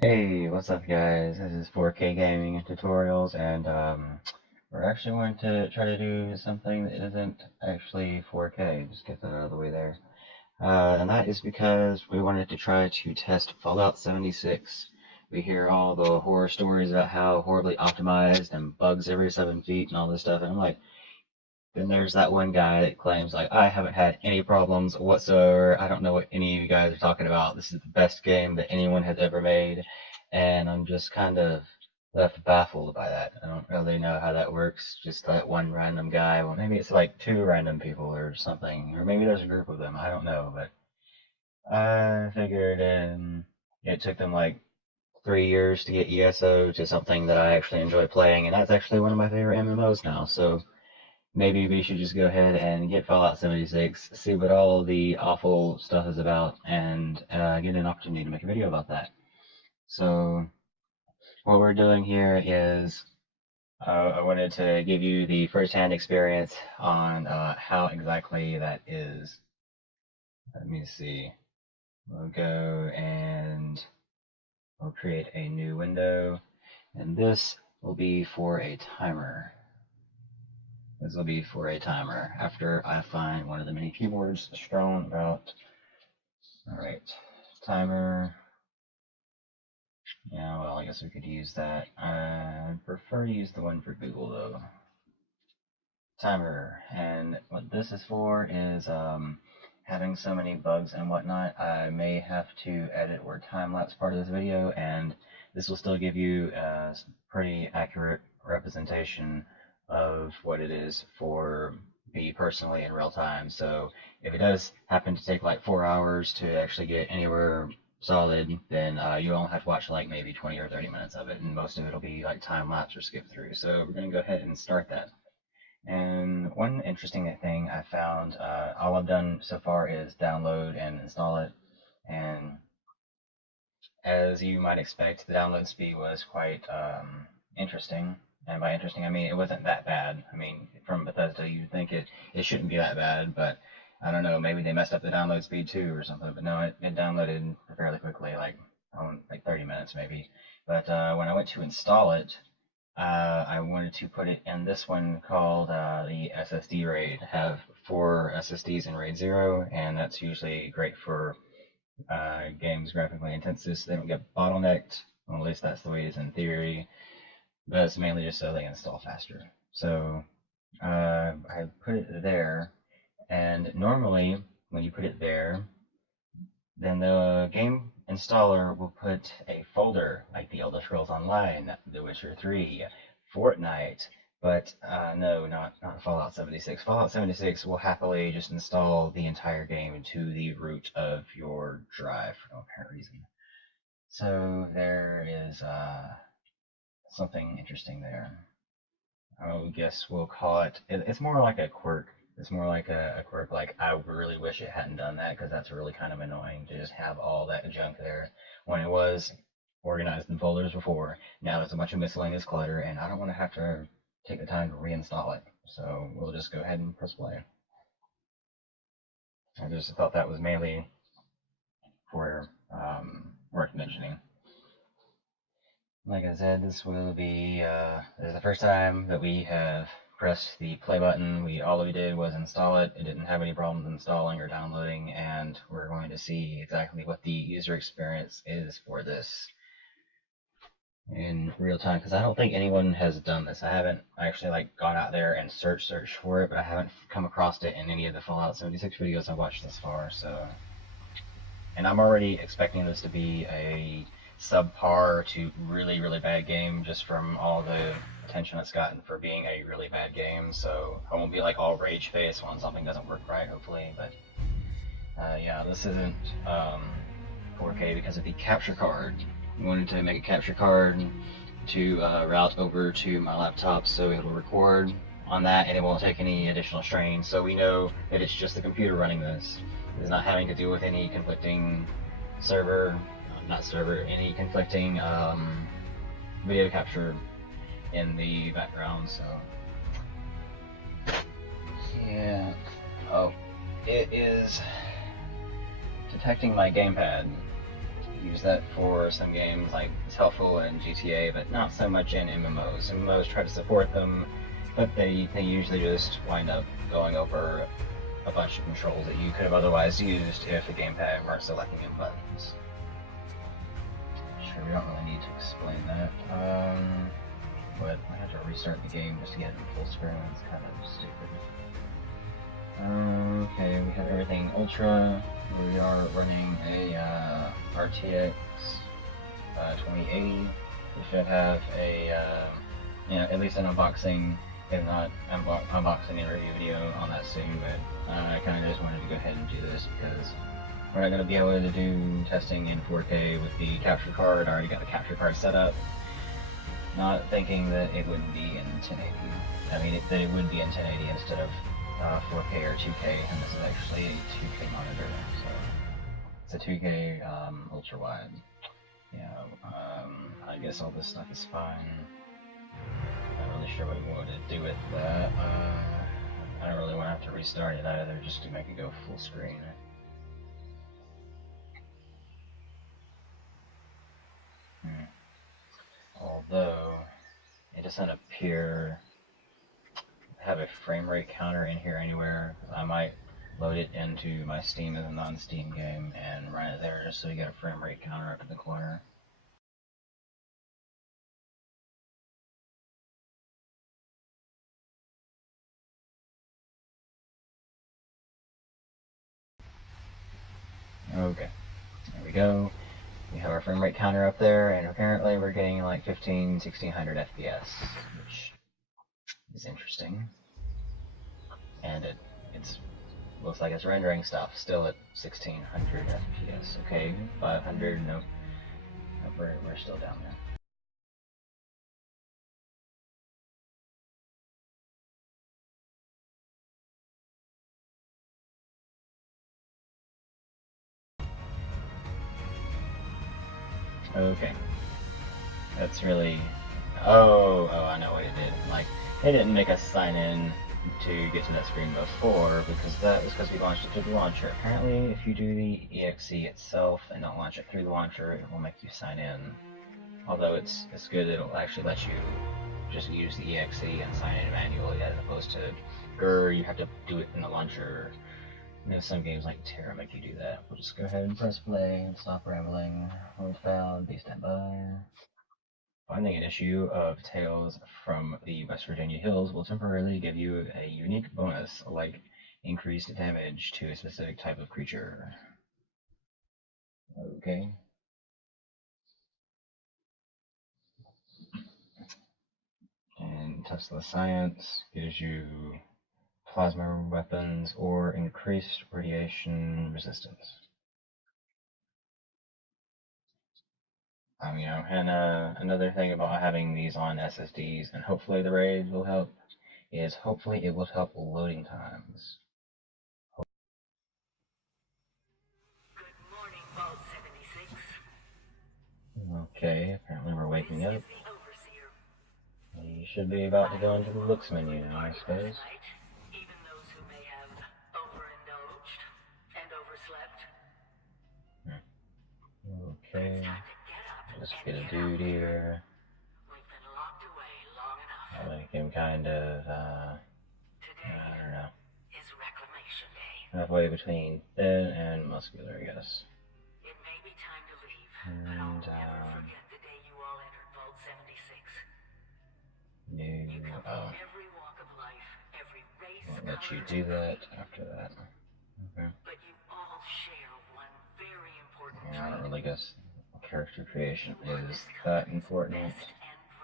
Hey, what's up guys? This is 4K Gaming Tutorials and we're actually going to try to do something that isn't actually 4K, just get that out of the way there. And that is because we wanted to try to test Fallout 76. We hear all the horror stories about how horribly optimized and bugs every 7 feet and all this stuff, and I'm like, then there's that one guy that claims like, I haven't had any problems whatsoever. I don't know what any of you guys are talking about. This is the best game that anyone has ever made. And I'm just kind of left baffled by that. I don't really know how that works. Just that one random guy. Well, maybe it's like two random people or something. Or maybe there's a group of them. I don't know. But I figured it took them like 3 years to get ESO to something that I actually enjoy playing. And that's actually one of my favorite MMOs now. So maybe we should just go ahead and get Fallout 76, see what all the awful stuff is about, and get an opportunity to make a video about that. So, what we're doing here is I wanted to give you the first-hand experience on how exactly that is. Let me see. We'll go and we'll create a new window, and this will be for a timer. This will be for a timer after I find one of the many keywords strewn about. Alright, timer. Yeah, well, I guess we could use that. I prefer to use the one for Google though. Timer. And what this is for is having so many bugs and whatnot, I may have to edit or time-lapse part of this video, and this will still give you a pretty accurate representation of what it is for me personally in real time. So if it does happen to take like 4 hours to actually get anywhere solid, then you only have to watch like maybe 20 or 30 minutes of it, and most of it will be like time-lapse or skip through. So we're going to go ahead and start that. And one interesting thing I found, all I've done so far is download and install it. And as you might expect, the download speed was quite interesting. And by interesting, I mean it wasn't that bad. I mean, from Bethesda, you'd think it shouldn't be that bad, but I don't know, maybe they messed up the download speed too or something. But no, it downloaded fairly quickly, like 30 minutes maybe. But when I went to install it, I wanted to put it in this one called the SSD RAID. I have 4 SSDs in RAID 0, and that's usually great for games graphically intensive so they don't get bottlenecked. Well, at least that's the way it is in theory, but it's mainly just so they install faster. So I put it there, and normally when you put it there, then the game installer will put a folder like The Elder Scrolls Online, The Witcher 3, Fortnite, but no, not Fallout 76. Fallout 76 will happily just install the entire game to the root of your drive for no apparent reason. So there is something interesting there. I guess we'll call it's more like a quirk. It's more like a quirk, like I really wish it hadn't done that because that's really kind of annoying to just have all that junk there when it was organized in folders before. Now there's a bunch of miscellaneous clutter, and I don't want to have to take the time to reinstall it. So we'll just go ahead and press play. I just thought that was mainly for worth mentioning. Like I said, this will be this is the first time that we have pressed the play button. All we did was install it. It didn't have any problems installing or downloading, and we're going to see exactly what the user experience is for this in real time, because I don't think anyone has done this. I haven't actually like gone out there and searched for it, but I haven't come across it in any of the Fallout 76 videos I've watched thus far. So, and I'm already expecting this to be a subpar to really, really bad game just from all the attention it's gotten for being a really bad game. So I won't be like all rage face when something doesn't work right, hopefully. But yeah, this isn't 4K because of the capture card. I wanted to make a capture card to route over to my laptop so it'll record on that and it won't take any additional strain. So we know that it's just the computer running this. It's not having to deal with any conflicting server, not server, any conflicting video capture in the background. So yeah, oh, it is detecting my gamepad. use that for some games, like it's helpful in GTA, but not so much in MMOs. MMOs try to support them, but they usually just wind up going over a bunch of controls that you could have otherwise used if the gamepad weren't selecting in buttons. Sure, we don't really need to explain that. But I have to restart the game just to get it in full screen. It's kind of stupid. Okay, we have everything ultra. We are running a RTX 2080. We should have a, at least an unboxing, if not unboxing and review video on that soon. But I kind of just wanted to go ahead and do this because we're not going to be able to do testing in 4K with the capture card. I already got the capture card set up. Not thinking that it would be in 1080. I mean, that it would be in 1080 instead of 4K or 2K, and this is actually a 2K monitor, so it's a 2K ultra wide. Yeah, I guess all this stuff is fine. Not really sure what we want to do with that. I don't really want to have to restart it either, just to make it go full screen. Although it doesn't appear have a frame rate counter in here anywhere. I might load it into my Steam as a non-Steam game and run it there just so you get a frame rate counter up in the corner. Okay, there we go. We have our frame rate counter up there, and apparently we're getting like 1600 FPS, which is interesting. And it's looks like it's rendering stuff still at 1600 FPS. Okay, 500, nope. We're still down there. Okay. That's really... Oh, I know what it did. Like, it didn't make us sign in to get to that screen before, because that was because we launched it through the launcher. Apparently, if you do the exe itself and don't launch it through the launcher, it will make you sign in. Although it's good, it'll actually let you just use the exe and sign in manually, as opposed to, you have to do it in the launcher. You know, some games like Terra make you do that. We'll just go ahead and press play and stop rambling. Hold found, be standby. Finding an issue of Tales from the West Virginia Hills will temporarily give you a unique bonus, like increased damage to a specific type of creature. Okay. And Tesla Science gives you plasma weapons or increased radiation resistance. You know, and another thing about having these on SSDs, and hopefully the RAID will help, is hopefully it will help loading times. Good morning, Fallout76. Okay, apparently we're waking up. You should be about to go into the looks menu now, I suppose. Even those who may have overindulged and overslept. Okay, just get a dude here. We've been locked away long enough. I'll make him kind of, I don't know, is Reclamation Day. halfway between thin and muscular, I guess. It may be time to leave, And, but I'll never forget the day you all entered Vault 76. You come from every walk of life, every race, won't let you do that after that. Okay. But you all share one very important Yeah, I don't really guess character creation is that important.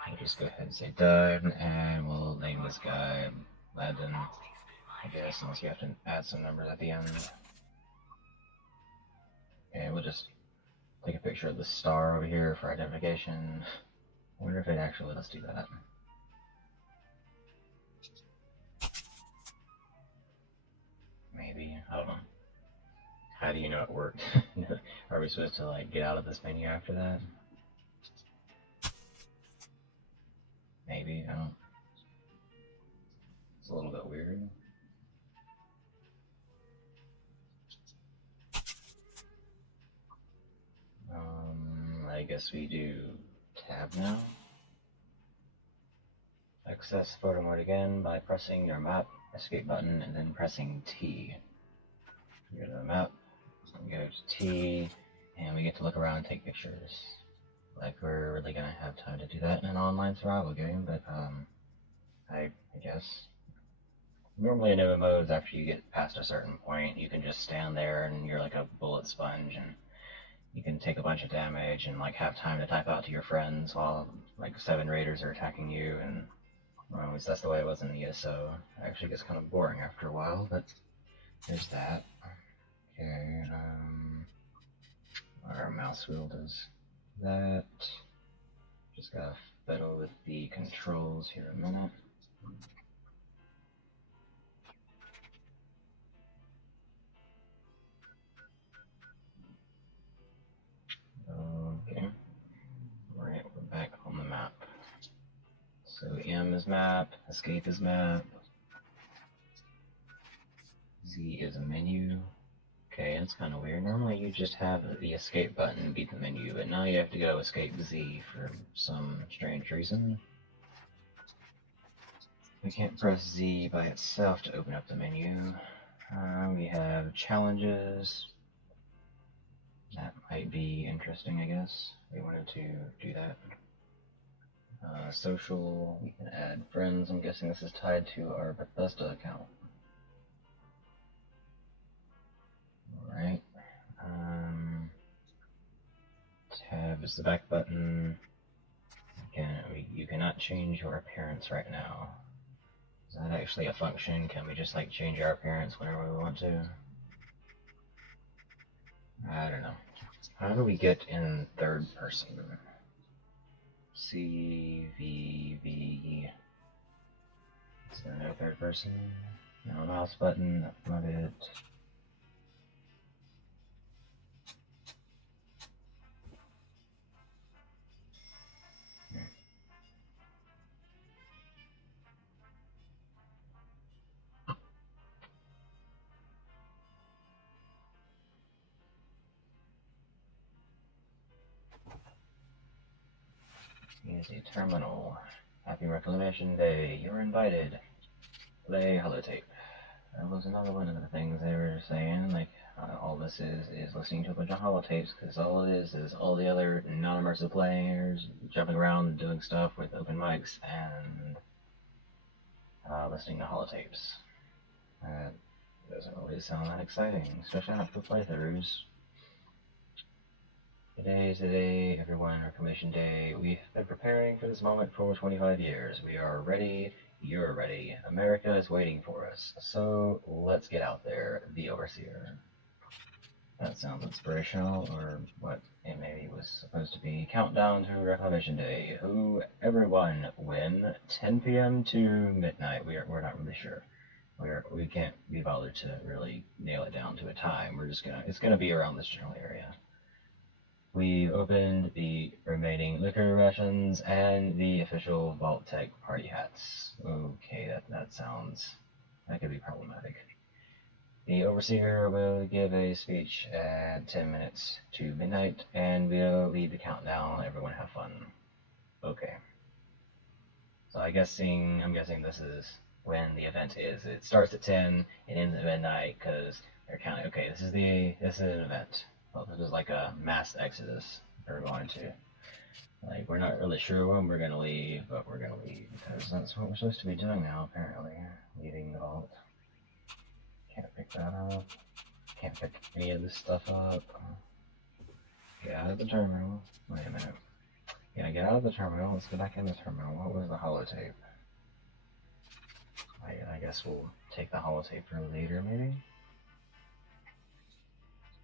We'll just go ahead and say done, and we'll name this guy Landon, I guess, unless you have to add some numbers at the end. Okay, we'll just take a picture of the star over here for identification. I wonder if it actually let us do that. Maybe, I don't know. How do you know it worked? Are we supposed to like get out of this menu after that? Maybe, I don't. It's a little bit weird. guess we do tab now. Access photo mode again by pressing your map escape button and then pressing T. Go to the map, go to T, and we get to look around and take pictures. Like, we're really gonna have time to do that in an online survival game, but I guess. Normally in MMOs, after you get past a certain point, you can just stand there and you're like a bullet sponge, and you can take a bunch of damage and like have time to type out to your friends while like 7 raiders are attacking you, and well, at least that's the way it was in the ESO. It actually gets kind of boring after a while, but there's that. Okay, our mouse wheel does that. Just gotta fiddle with the controls here a minute. Okay, right, we're back on the map. So M is map, escape is map, Z is a menu. Okay, that's kind of weird. Normally you just have the escape button beat the menu, but now you have to go escape Z for some strange reason. We can't press Z by itself to open up the menu. We have challenges. That might be interesting, I guess. We wanted to do that. Social, we can add friends. I'm guessing this is tied to our Bethesda account. Alright. Tab is the back button. Again, you cannot change your appearance right now. Is that actually a function? Can we just like change our appearance whenever we want to? I don't know. How do we get in third person? C, V, V. Is there no third person? No mouse button, that's not it. Here's a terminal. Happy Reclamation Day. You're invited. Play holotape. That was another one of the things they were saying. Like, all this is listening to a bunch of holotapes, because all it is all the other non-immersive players jumping around and doing stuff with open mics and listening to holotapes. That doesn't really sound that exciting, especially after playthroughs. Today is the day, everyone, Reclamation Day. We've been preparing for this moment for 25 years. We are ready. You're ready. America is waiting for us. So let's get out there. The Overseer. That sounds inspirational, or what it maybe was supposed to be. Countdown to Reclamation Day. Who, everyone, when? 10 p.m. to midnight. We're not really sure. We can't be bothered to really nail it down to a time. It's gonna be around this general area. We've opened the remaining liquor rations and the official Vault Tech party hats. Okay, that could be problematic. The Overseer will give a speech at 10 minutes to midnight, and we'll lead the countdown. Everyone have fun. Okay. So I'm guessing this is when the event is. It starts at 10, it ends at midnight, because they're counting. Okay, this is an event. Well, this is like a mass exodus we're going to. Like, we're not really sure when we're gonna leave, but we're gonna leave, because that's what we're supposed to be doing now, apparently. Leaving the vault. Can't pick that up. Can't pick any of this stuff up. Get out of the terminal. Wait a minute. Yeah, get out of the terminal. Let's go back in the terminal. What was the holotape? I guess we'll take the holotape for later, maybe?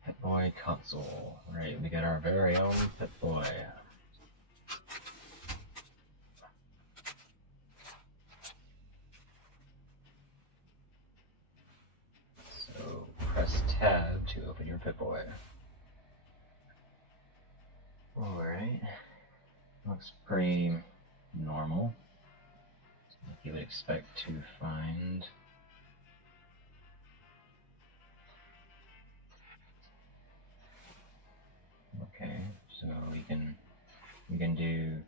Pip-Boy console. Right, we got our very own Pip-Boy. So press tab to open your Pip-Boy. Alright. Looks pretty normal. Like you would expect to find. Okay, so we can We can do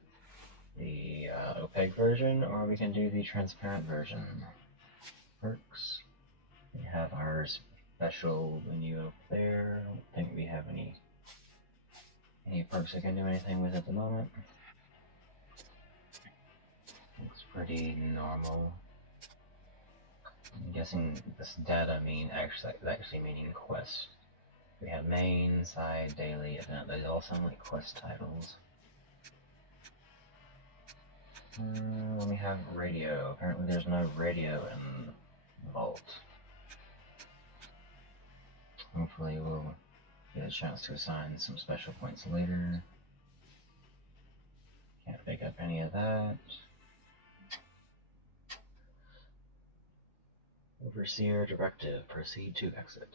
the opaque version, or we can do the transparent version. Perks. We have our special menu up there. I don't think we have any perks I can do anything with at the moment. Looks pretty normal. I'm guessing this data actually meaning quest. We have main, side, daily, event. Those all sound like quest titles. We have radio. Apparently there's no radio in the vault. Hopefully we'll get a chance to assign some special points later. Can't pick up any of that. Overseer directive. Proceed to exit.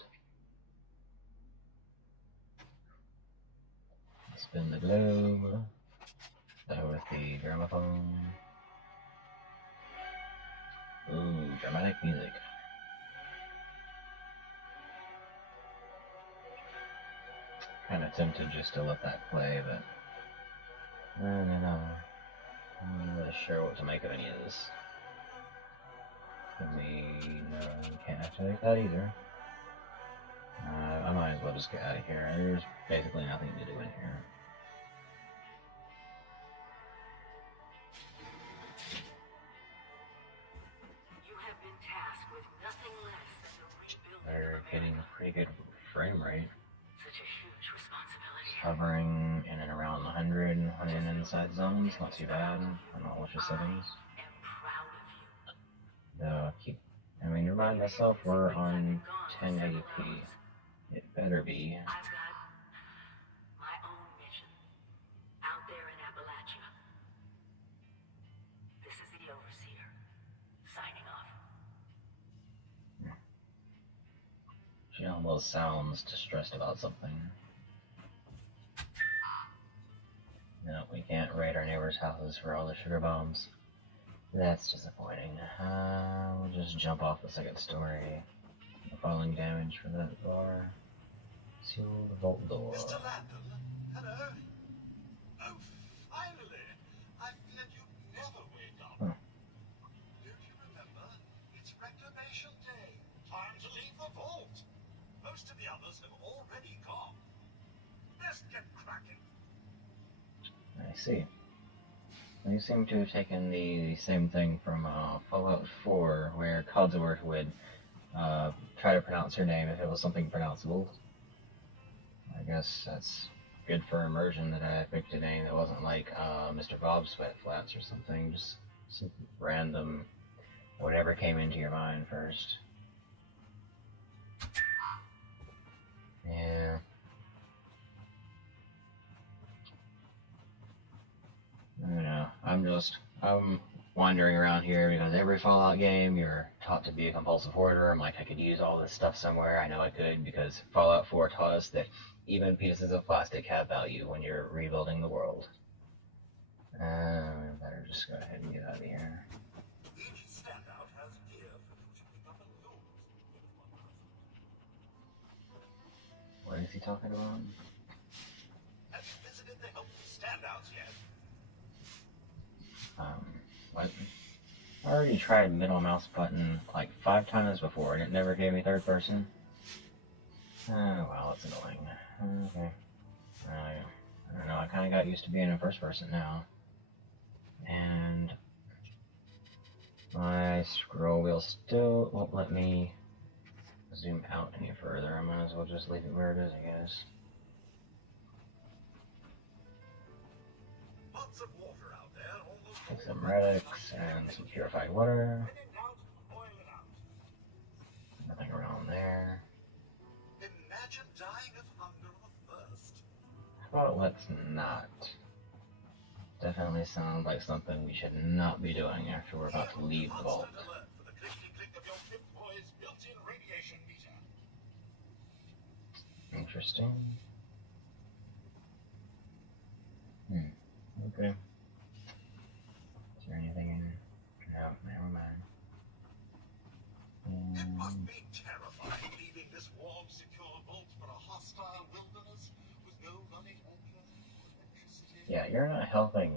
Spin the globe. That with the gramophone. Ooh, dramatic music. Kind of tempted just to let that play, but no. I'm not really sure what to make of any of this. No, we can't activate that either. I might as well just get out of here. There's basically nothing to do in here. You have been tasked with nothing less than the rebuilding. They're getting a pretty good frame rate. Such a huge responsibility. Hovering in and around 100 inside zones, not too bad on all ultra settings. I am proud of you. Though, to remind myself, we're on 1080p. It better be. I've got my own mission out there in Appalachia. This is the Overseer, signing off. She almost sounds distressed about something. No, we can't raid our neighbors' houses for all the sugar bombs. That's disappointing. We'll just jump off the second story. No falling damage for that bar. Seal the vault door. Mr. Landon, hello. Oh, finally! I feared you'd never wake up. Huh. Don't you remember? It's Reclamation Day. Time to leave the vault. Most of the others have already gone. Best get cracking. I see. You seem to have taken the same thing from Fallout 4, where Codsworth would try to pronounce her name if it was something pronounceable. I guess that's good for immersion that I picked a name that wasn't like Mr. Bob Sweatflats or something, just some random whatever came into your mind first. Yeah. I don't know. I'm wandering around here because every Fallout game you're taught to be a compulsive hoarder. I'm like, I could use all this stuff somewhere. I know I could because Fallout 4 taught us that even pieces of plastic have value when you're rebuilding the world. I better just go ahead and get out of here. Each standout has gear for you to pick up and lose. What is he talking about? Have you visited the helpful standouts yet? What? I already tried middle mouse button like 5 times before and it never gave me third person. Oh, well, it's annoying. Okay. I don't know, I kind of got used to being in first person now. And my scroll wheel still won't let me zoom out any further. I might as well just leave it where it is, I guess. Lots of water out there, almost Take some relics and some purified water. when in doubt, boil it out. Nothing around there. Imagine dying of hunger or thirst. How about let's not? Definitely sounds like something we should not be doing after we're about to leave the vault. Constant alert for the clickety-click of your Pip-Boy's built-in radiation meter. Interesting. Okay. Is there anything in? No, never mind. It must be terrifying leaving this warm, secure vault for a hostile wilderness with no running water or electricity. yeah, you're not helping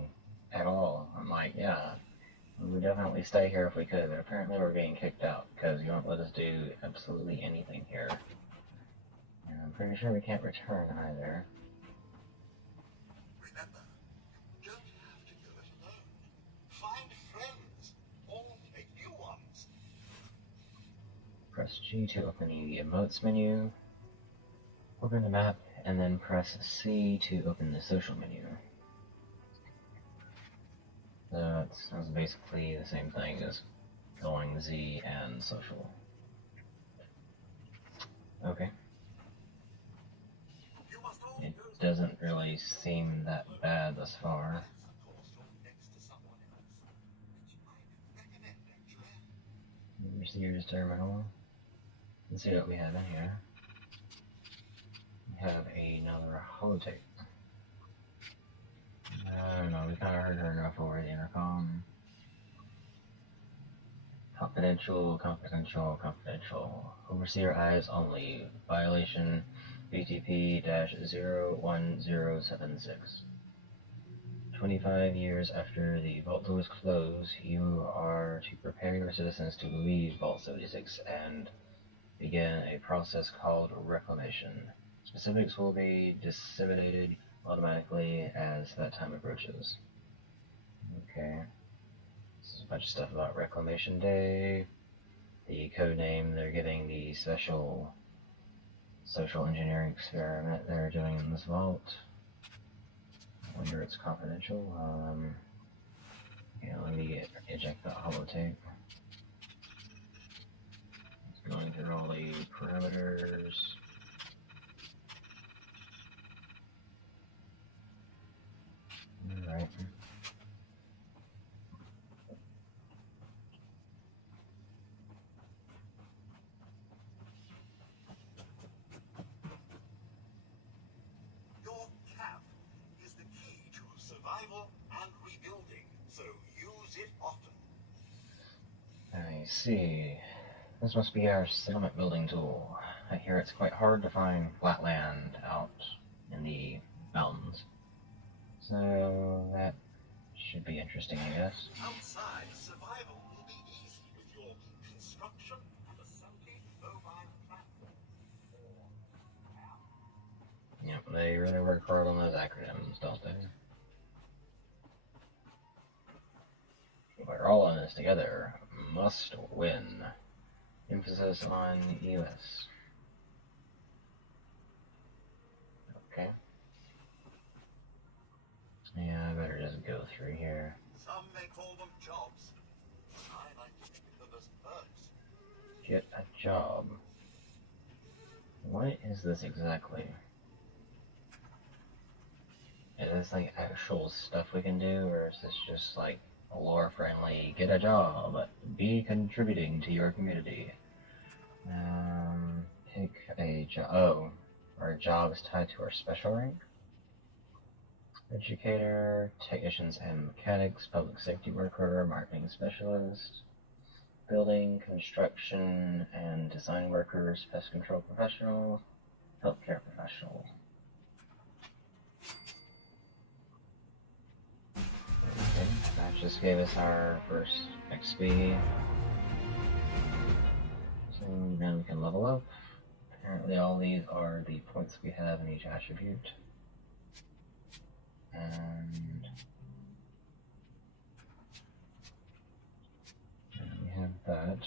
at all. I'm like, yeah, we would definitely stay here if we could, but apparently we're being kicked out because you won't let us do absolutely anything here. And I'm pretty sure we can't return either. Remember, you don't have to do it alone. Find friends, or make new ones. Press G to open the emotes menu, open the map, and then press C to open the social menu. That's basically the same thing as going Z and social. Okay. You must all It go doesn't really seem that bad thus far. of course, you're next to someone else that you might recommend, actually. Receiver's terminal. Let's see what we have in here. We have another holotape. I don't know, we kind of heard her enough over the intercom. Confidential, confidential, confidential. Overseer eyes only. Violation BTP-01076. 25 years after the vault doors close, you are to prepare your citizens to leave Vault 76 and begin a process called reclamation. Specifics will be disseminated automatically as that time approaches. Okay. This is a bunch of stuff about Reclamation Day. The code name they're giving the special social engineering experiment they're doing in this vault. I wonder it's confidential. Yeah, let me eject that holotape. It's going through all the parameters. Alright. Your cap is the key to survival and rebuilding, so use it often. I see. This must be our settlement building tool. I hear it's quite hard to find flat land out in the mountains. So that should be interesting, I guess. Outside, survival will be easy with your construction and assembly mobile platform. Yep, they really work hard on those acronyms, don't they? We're all in this together. Must win. Emphasis on US. Okay. Yeah, I better just go through here. Some may call them jobs. I like to think of them as perks. Get a job. What is this exactly? Is this like actual stuff we can do, or is this just like lore friendly? Get a job. Be contributing to your community. Pick a job. Oh, our job is tied to our special rank. Educator, technicians and mechanics, public safety worker, marketing specialist, building, construction, and design workers, pest control professional, healthcare professional. Okay, that just gave us our first XP. So now we can level up. Apparently all these are the points we have in each attribute. And we have that.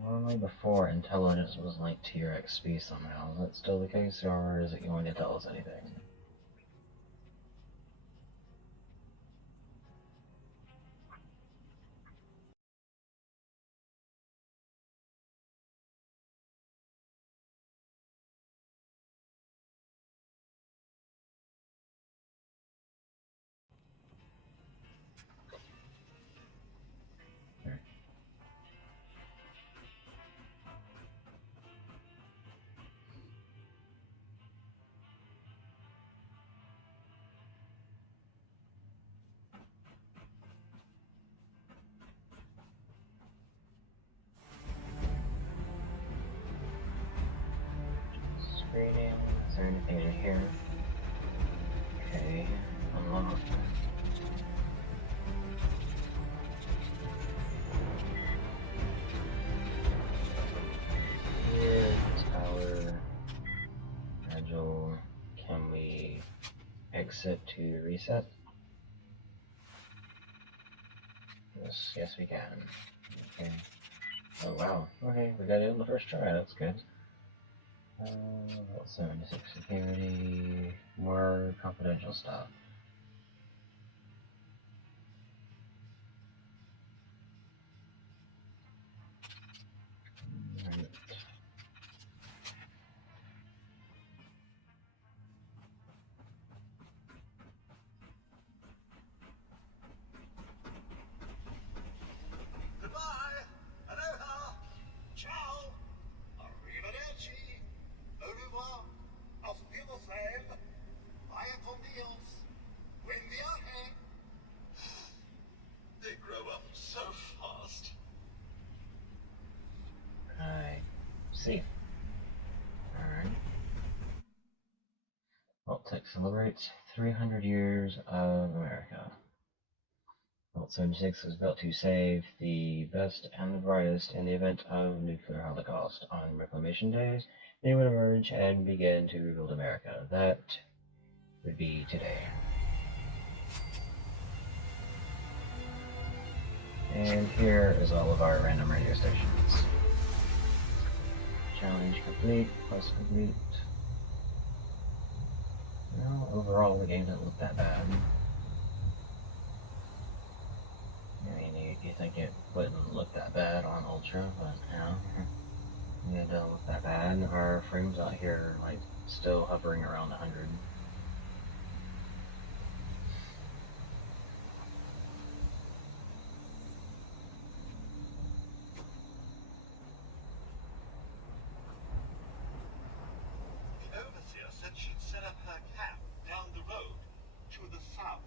Normally before, intelligence was linked to your XP somehow. Is that still the case, or is it going to tell us anything? Screening. Is there anything in here? Okay. Okay, unlock. Tower. Agile. Can we exit to reset? Yes we can. Okay. Oh wow. Okay, we got it on the first try, that's good. Fallout76 security, more confidential stuff. Right. Goodbye. Aloha. Ciao. Arrivederci. Au revoir. Auf Wiedersehen. Vaya con Dios. Buen viaje. They grow up so fast. I see. Alright. Vault-Tec celebrates 300 years of America. Fallout76 is built to save the best and the brightest in the event of nuclear holocaust. On Reclamation Days, they would emerge and begin to rebuild America. That would be today. And here is all of our random radio stations. Challenge complete, quest complete. Well, overall the game doesn't look that bad. I mean, you think it wouldn't look that bad on Ultra, but you know, it doesn't look that bad. Our frames out here are like still hovering around 100. The overseer said she'd set up her camp down the road to the south.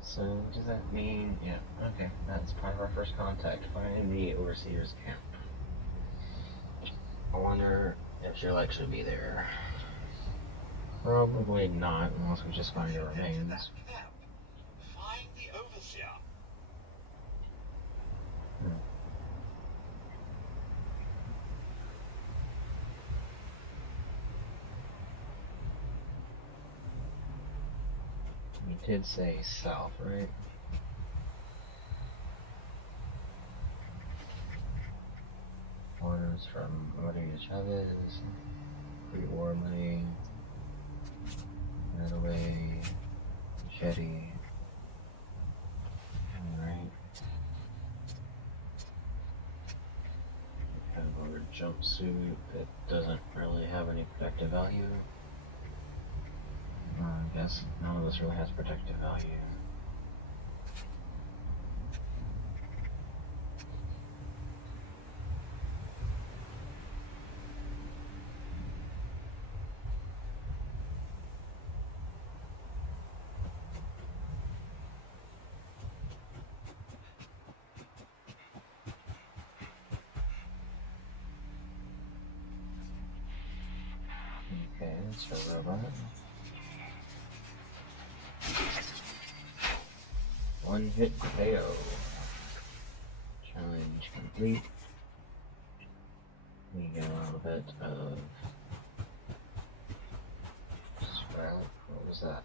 So does that mean, yeah, okay, that's part of our first contact, finding the Overseer's camp. I wonder if she'll actually be there. Probably not, unless we just find her Head to remains. that camp. Find the overseer. You did say south, right? Orders from Rodriguez Chavez, pre-war money, Runaway, Machete. Alright. Kind of a jumpsuit that doesn't really have any protective value. I guess none of this really has protective value. Okay, that's a robot. One hit KO. Challenge complete. We get a little bit of sprout. What was that?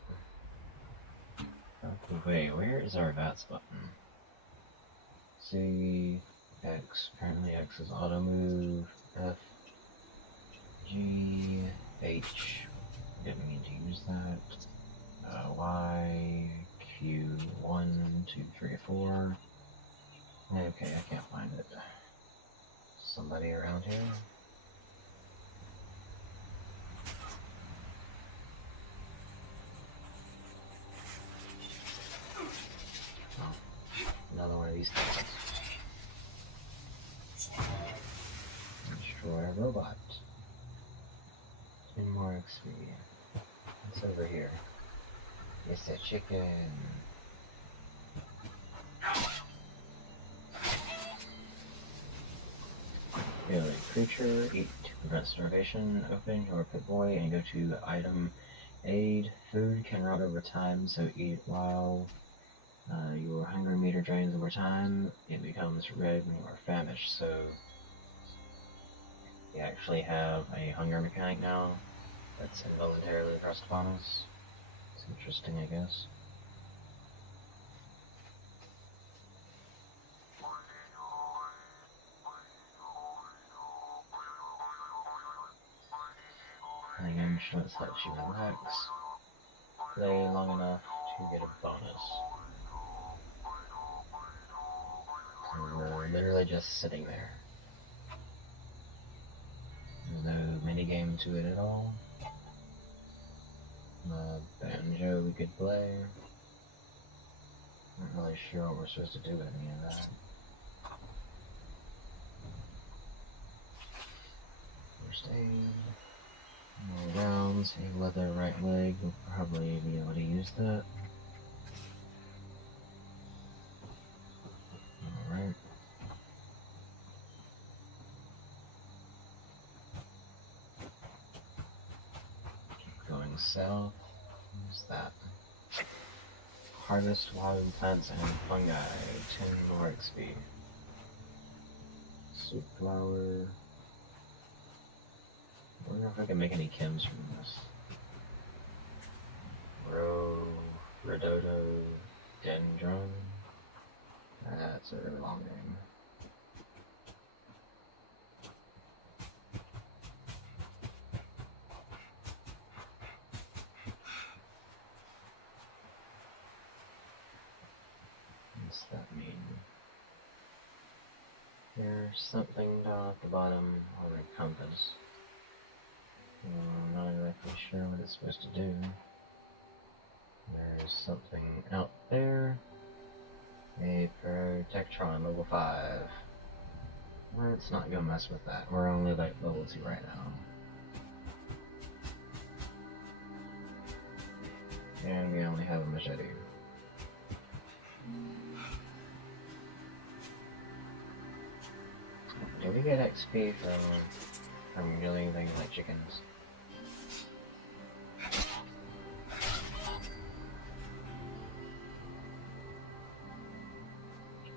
Okay, wait, where is our VATS button? C, X, apparently X is auto move, F, G, H, didn't mean to use that, Y, Q, 1, 2, 3, 4, okay, I can't find it. Somebody around here? Oh, another one of these things. Destroy a robot. 10 more XP. What's over here? It's a chicken. Daily creature, eat to prevent starvation. Open your pit boy and go to item Aid. Food can rot over time, so eat while your hunger meter drains over time. It becomes red when you are famished, so we actually have a hunger mechanic now that's involuntarily pressed upon us. It's interesting, I guess. And again, instruments helps you relax. Play long enough to get a bonus. So we're literally just sitting there. There's no minigame to it at all. Banjo we could play. Not really sure what we're supposed to do with any of that. First aid. More rounds. A leather right leg. We'll probably be able to use that. Alright. Going south. What's that? Harvest wild plants and fungi. 10 more XP. Soup flour. I wonder if I can make any chems from this. Rhododendron. That's a really long name. What's that mean? There's something down at the bottom on the compass. I'm not exactly sure what it's supposed to do. There's something out there. A Protectron level 5. Let's not go mess with that. We're only like level 2 right now. And we only have a machete. Do we get XP from killing things like chickens?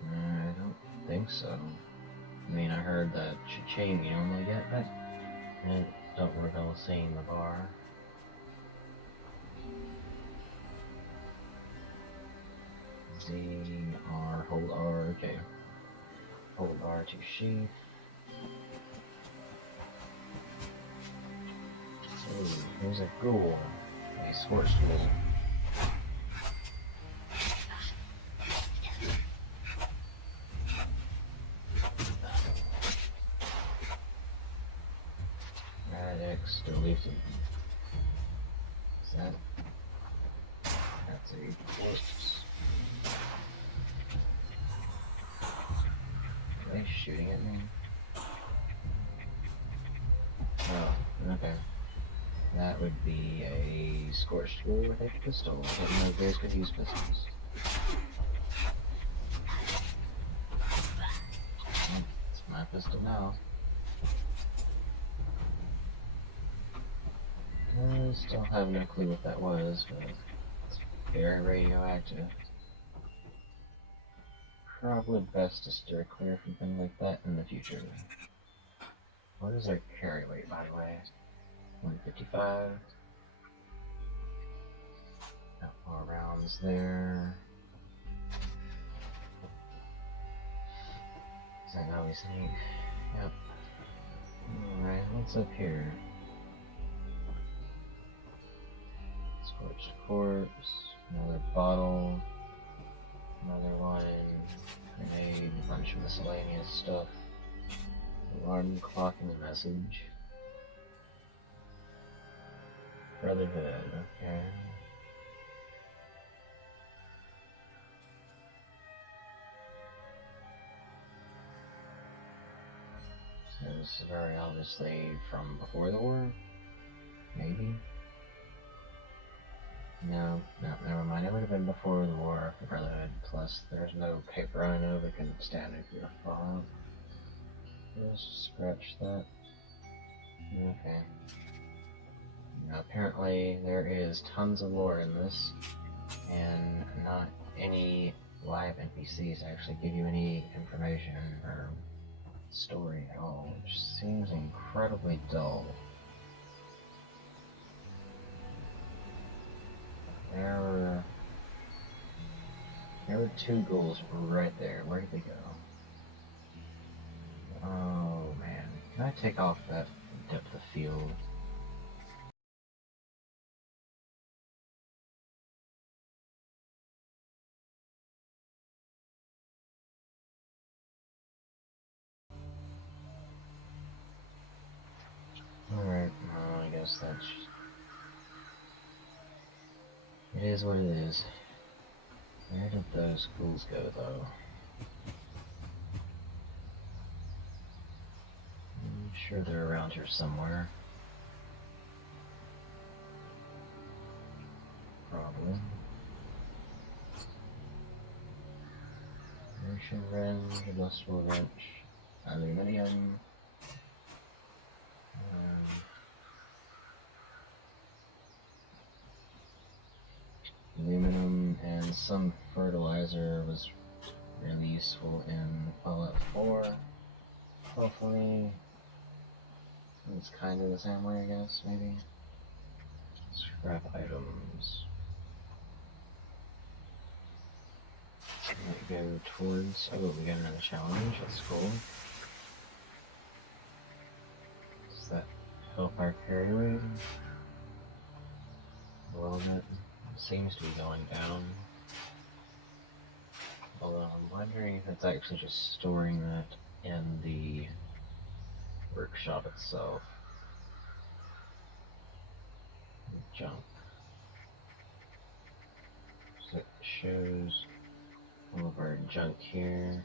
I don't think so. I mean, I heard that cha-ching you normally get, but I don't recall seeing the bar. Z, R, hold R, okay. Hold R to sheath. Ooh, here's a ghoul. A scorched ghoul. Radix deleted. Is that? That's a corpse. Are they shooting at me? Oh, okay. That would be a scorched ghoul with a pistol. I didn't know bears could use pistols. It's my pistol now. I still have no clue what that was, but it's very radioactive. Probably best to steer clear from things like that in the future. What is our carry weight, by the way? 155. Got more rounds there. Is that how we sneak? Yep. Alright, what's up here? Scorched corpse, another bottle, another one, grenade, a bunch of miscellaneous stuff. Alarm clock and a message. Brotherhood, okay. So this is very obviously from before the war? Maybe? No, never mind. It would have been before the war for Brotherhood. Plus, there's no paper I know that can stand it for a Fallout. Just scratch that. Okay. Now, apparently there is tons of lore in this, and not any live NPCs actually give you any information or story at all, which seems incredibly dull. There were two ghouls right there. Where did they go? Oh man. Can I take off that depth of field? Alright, well, I guess that's... It is what it is. Where did those ghouls go, though? I'm sure they're around here somewhere. Probably. Motion wrench, industrial wrench, aluminium. Aluminum and some fertilizer was really useful in Fallout 4. Hopefully, it's kind of the same way, I guess, maybe. Scrap items. Might go towards. Oh, we got another challenge. That's cool. Does that help our carry rate? A little bit. Seems to be going down. Although I'm wondering if it's actually just storing that in the workshop itself. Junk. So it shows all of our junk here.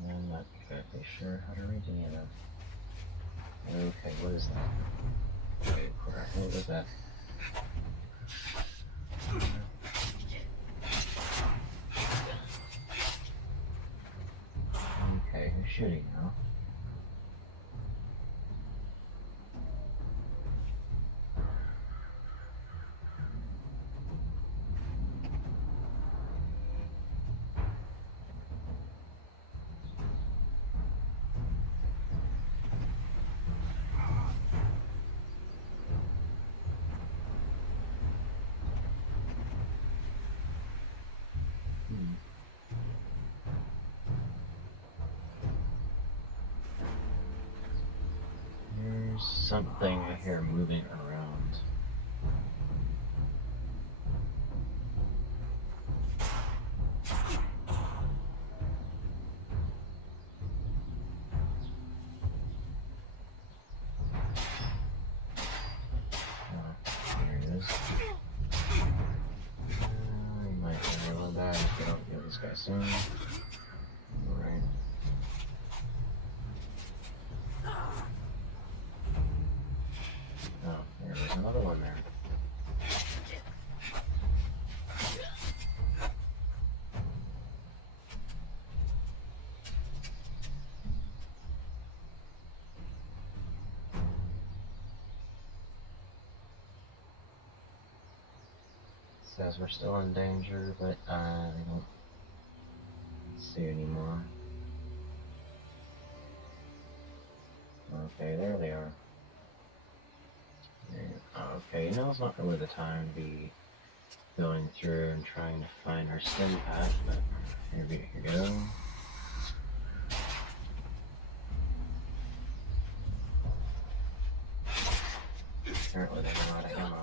And I'm not exactly sure how to read any of that. Okay, what is that? Wait, what was that? Okay, who's shooting now? There's something here moving around. Oh, there it is. We might run that if we don't kill this guy soon. Alright. Oh, there's another one there. Says we're still in danger, but I don't see anymore. Okay, there they are. Okay, now's not really the time to be going through and trying to find our stim pack, but here we go. Apparently they ran out of ammo.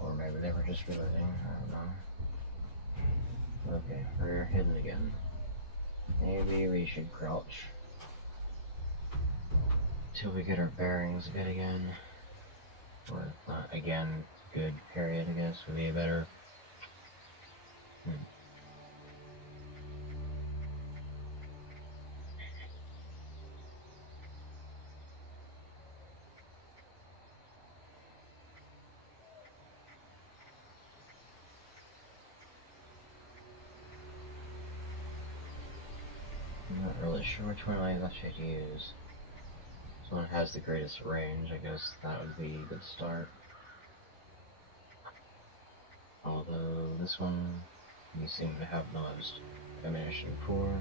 Or maybe they were just reloading, I don't know. Okay, we're hidden again. Maybe we should crouch till we get our bearings good again. Or not again, good period, I guess, would be better. I'm not really sure which one I should use. This one has the greatest range, I guess that would be a good start. Although this one, you seem to have the most ammunition for.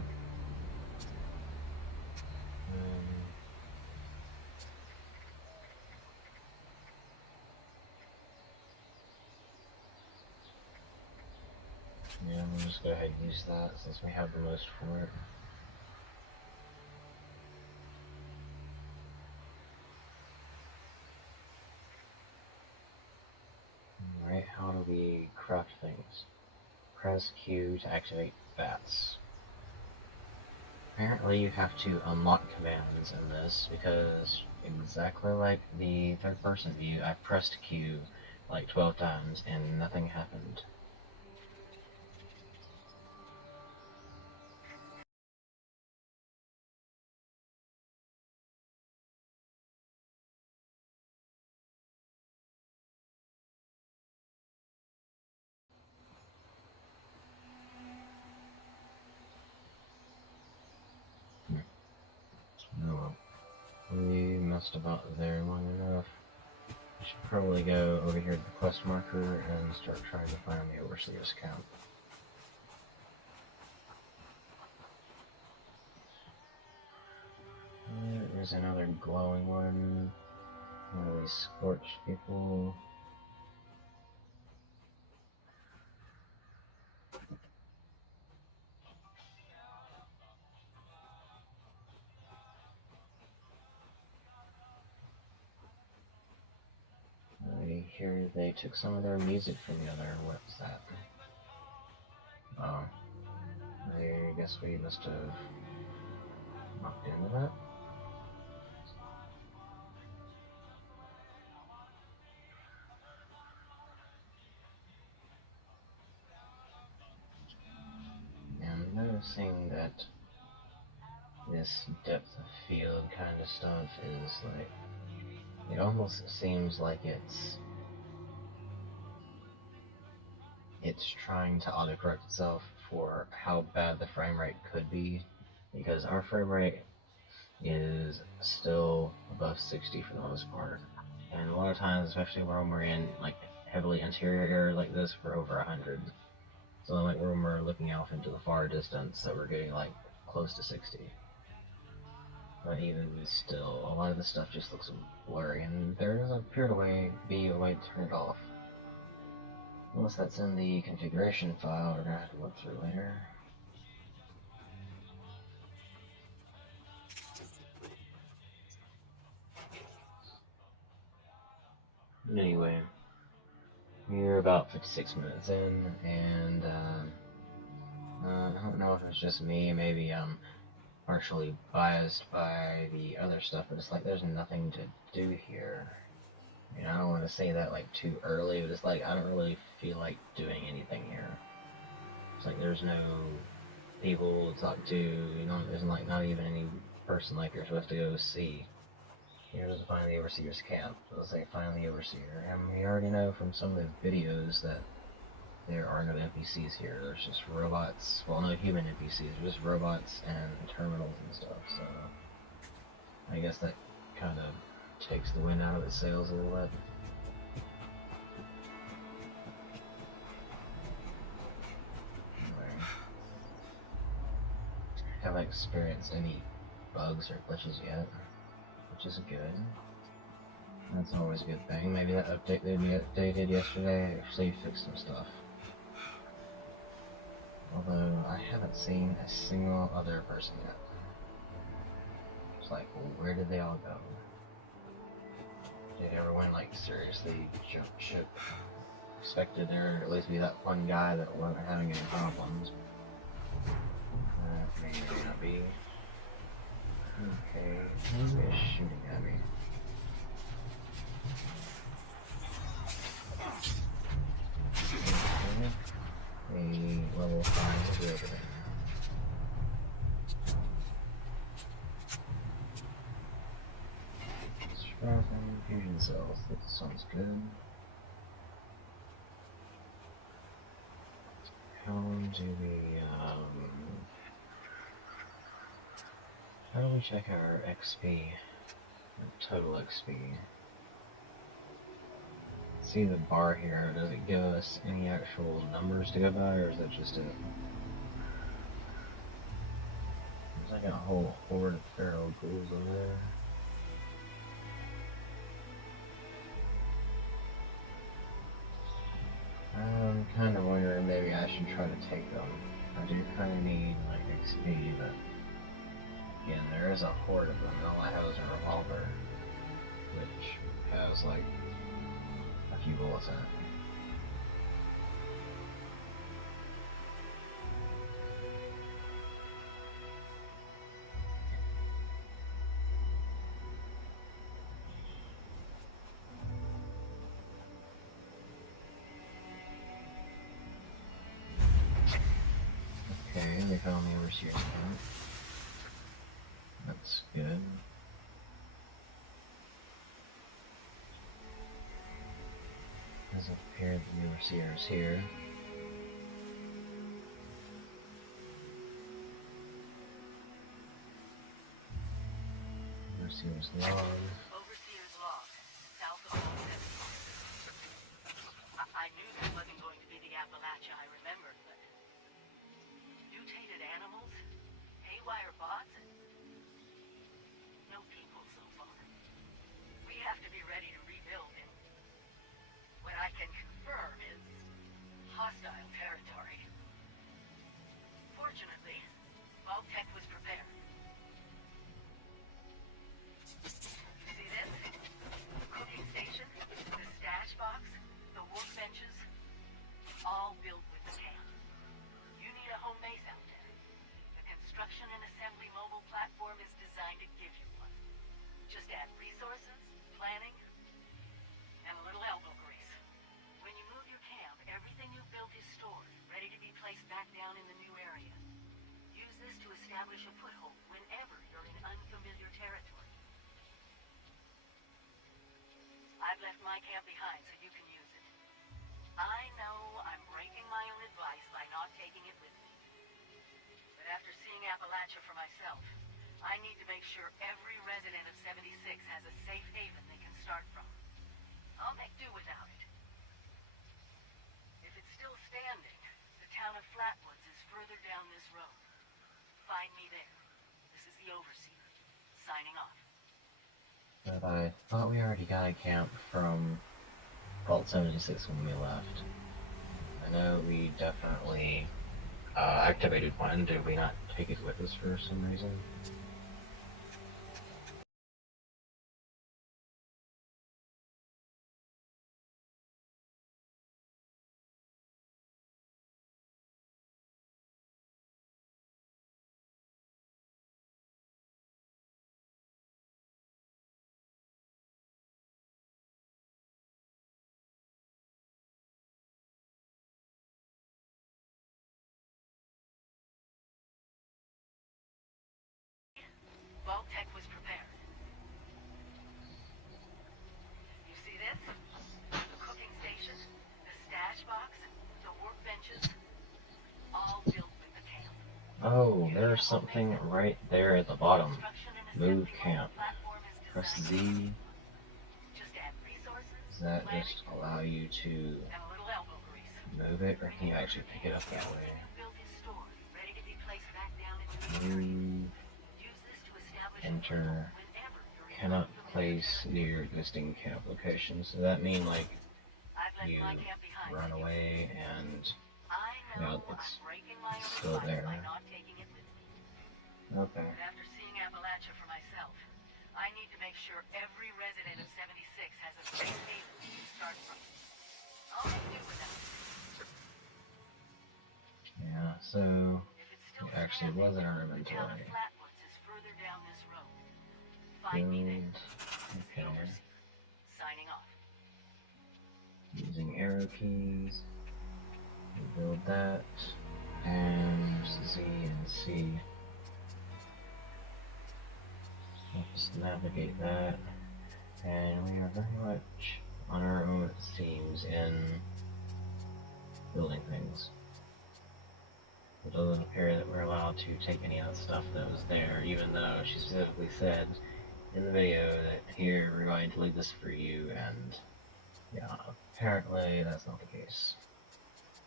Yeah, I'm just go ahead and use that since we have the most for it. Alright, how do we craft things? Press Q to activate bats. Apparently you have to unlock commands in this because exactly like the third person view, I pressed Q like 12 times and nothing happened. Oh well. We messed about there long enough. I should probably go over here to the quest marker and start trying to find the Overseer's camp. There's another glowing one. One of these scorched people. I hear they took some of their music from the other. What's that? Oh. I guess we must have knocked into that. I'm noticing that this depth of field kind of stuff is like, it almost seems like it's trying to autocorrect itself for how bad the frame rate could be, because our frame rate is still above 60 for the most part, and a lot of times, especially when we're in like heavily interior areas like this, we're over 100. So like when we're looking off into the far distance, so we're getting like close to 60. But even still, a lot of the stuff just looks blurry, and there doesn't appear to be a way to turn it off. Unless that's in the configuration file we're gonna have to look through later. Anyway, we're about 56 minutes in, and I don't know if it's just me, maybe I'm partially biased by the other stuff, but it's like there's nothing to do here. I mean, I don't want to say that like too early, but it's like I don't really feel like doing anything here. It's like there's no people to talk to, you know, there's like not even any person like you're supposed to go see. Here's to find the Overseer's camp. Let's say find the Overseer. And we already know from some of the videos that there are no NPCs here. There's just robots. Well, no human NPCs. There's just robots and terminals and stuff. So I guess that kind of takes the wind out of its sails a little bit. Anyway, I haven't experienced any bugs or glitches yet, which is good. That's always a good thing. Maybe that update they did yesterday actually fixed some stuff. Although I haven't seen a single other person yet. It's like, where did they all go? Did everyone like seriously jump ship? Expected there at least be that one guy that wasn't having any problems. May or may not be. Okay, who is shooting at me? Okay. A level 5 will be over there. Surprising fusion cells, that sounds good. How do we check our XP? Total XP. See the bar here, does it give us any actual numbers to go by, or is that just it? There's like a whole horde of feral ghouls over there. I'm kind of wondering maybe I should try to take them. I do kind of need like XP, but again, there is a horde of them, and all I have is a revolver, which has like a few bullets in it. Okay, they found the overseer's camp. That's good. Doesn't appear that the overseer is here. Overseer's log. Overseer's log, south of Vault 76. I knew this wasn't going to be the Appalachia I remembered, but mutated animals, haywire bots, and no people so far. We have to be ready to rebuild in what I can confirm is hostile territory. Fortunately, Vault Tech was prepared. You see this? The cooking station, the stash box, the workbenches, all built with the camp. You need a home base out there. The construction and assembly mobile platform is designed to give you one. Just add resources, planning, and a little elbow grease. When you move your camp, everything you've built is stored, ready to be placed back down in the new area. Use this to establish a foothold whenever you're in unfamiliar territory. I've left my camp behind so you can use it. I know I'm breaking my own advice by not taking it with me. But after seeing Appalachia for myself, I need to make sure every resident of 76 has a safe haven they can start from. I'll make do without it. If it's still standing, the town of Flatwoods is further down this road. Find me there. This is the Overseer, signing off. But I thought we already got a camp from Vault 76 when we left. I know we definitely activated one. Did we not take it with us for some reason? Vault Tech was prepared. You see this? The cooking station, the stash box, the workbenches, all built with the camp. Oh, there's something right there at the bottom. Move camp. Press Z. Just add resources, Does that just allow you to and a little elbow grease. move it, or can you actually pick it up that way? Everything you built is stored, ready to be placed back down into the area. Move. Use this to establish a Enter. foothold whenever you're in Cannot unfamiliar place territory. near your existing camp location. So that mean like I've left you my camp behind. run away and I know, know it's I'm breaking my own still advice there. by not taking it with me. okay. But after seeing Appalachia for myself, I need to make sure every resident of 76 has a safe haven they can start from. I'll make do with that. Yeah. So If it's still it actually standing, was in our the town of inventory. Flatwoods is further down this road. Find me there. Build. The Okay. Overseer, signing off. Using arrow keys. We build that. And Z and C. Let's navigate that. And we are very much on our own, it seems, in building things. It doesn't appear that we're allowed to take any of the stuff that was there, even though she specifically said in the video that here we're going to leave this for you, and yeah, apparently that's not the case.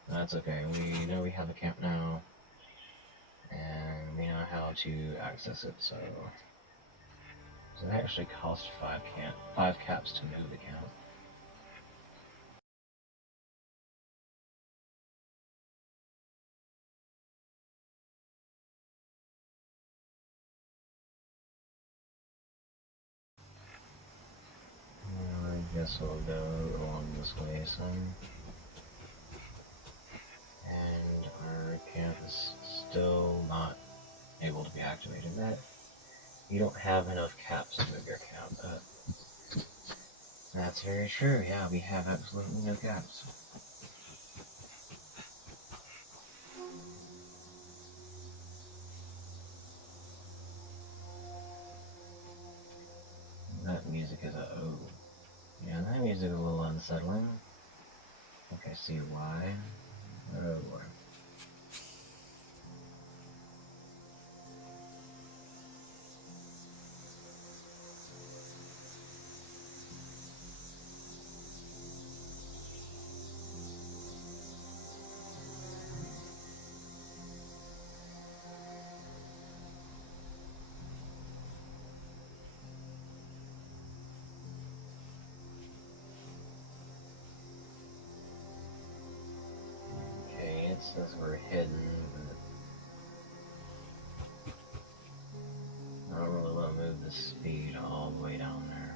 That's okay, we know we have a camp now, and we know how to access it, so it actually costs 5 caps to move the camp. I guess we'll go along this way some. And our camp is still not able to be activated. That you don't have enough caps to move your camp. That's very true. Yeah, we have absolutely no caps. That music is yeah, that music is a little unsettling. I think I see why. Oh boy. Okay, it says we're hidden, but I don't really want to move the speed all the way down there.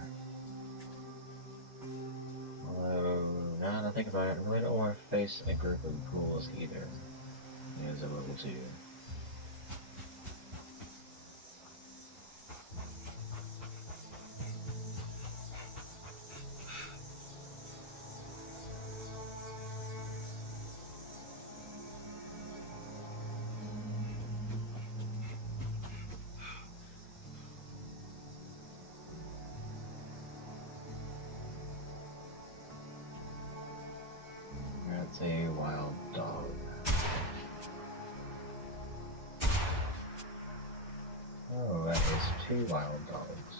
Although, now that I think about it, I really don't want to face a group of ghouls either. As a level 2. That's a wild dog. Oh, that is 2 wild dogs.